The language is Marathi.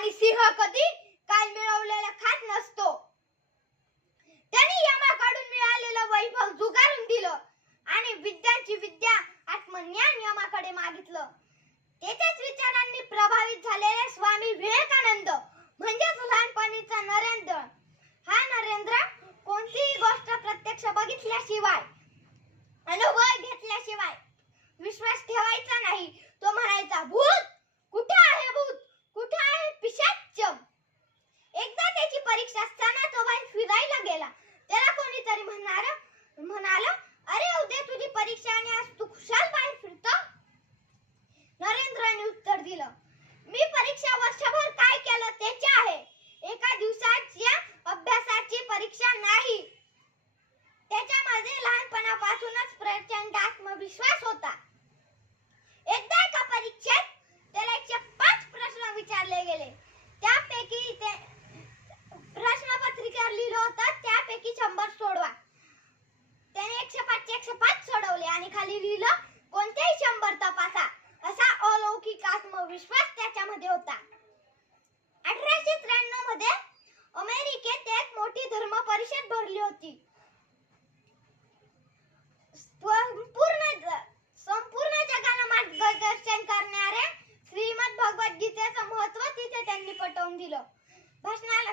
आणि सिंह कधी काल मिळवलेला खात नसतो. त्यांनी यमाकडून मिळालेलं वैभव जुगारून दिलं आणि विद्यांची विद्या आत्मज्ञान यमाकडे मागितलं. त्याच्याच विचारांनी प्रभावित झालेले स्वामी विवेकानंद म्हणजेच लहानपणीचा नरेंद्र, हा नरेंद्र कोणतीही गोष्ट प्रत्यक्ष बघितल्याशिवाय, अनुभव घेतल्याशिवाय विश्वास ठेवायचा नाही. तो म्हणायचा, भूत कुठे आहे, भूत कुठे आहे, पिशाच. एकदा त्याची परीक्षा असताना तो बाहेर फिरायला गेला. त्याला कोणीतरी म्हणालं, अरे उद्या तुझी परीक्षा आणि आज तू खुशाल बाहेर फिरतो. नरेंद्रने उत्तर दिलं, मी परीक्षा वर्षभर काय केलं त्याची आहे, एका दिवसाच्या अभ्यासाची परीक्षा नाही. त्याच्यामध्ये लहानपणापासूनच प्रचंड आत्मविश्वास होता. एकदा एका परीक्षेत त्याला 105 प्रश्न विचारले गेले. त्यापैकी ते प्रश्नपत्रिकेवर लिहिलं होतं त्यापैकी 100 सोडवा. त्याने 105 सोडवले आणि खाली लिहिलं, कोणतेही 100 तपासा. असा अलौकिक आत्मविश्वास त्याच्यामध्ये होता. 1893 मध्ये अमेरिकेत एक मोठी धर्म परिषद भरली होती. संपूर्ण जगाला मार्गदर्शन करणारे श्रीमद भगवद्गीतेचं महत्त्व तिथे त्यांनी पटवून दिलं. भाषणाला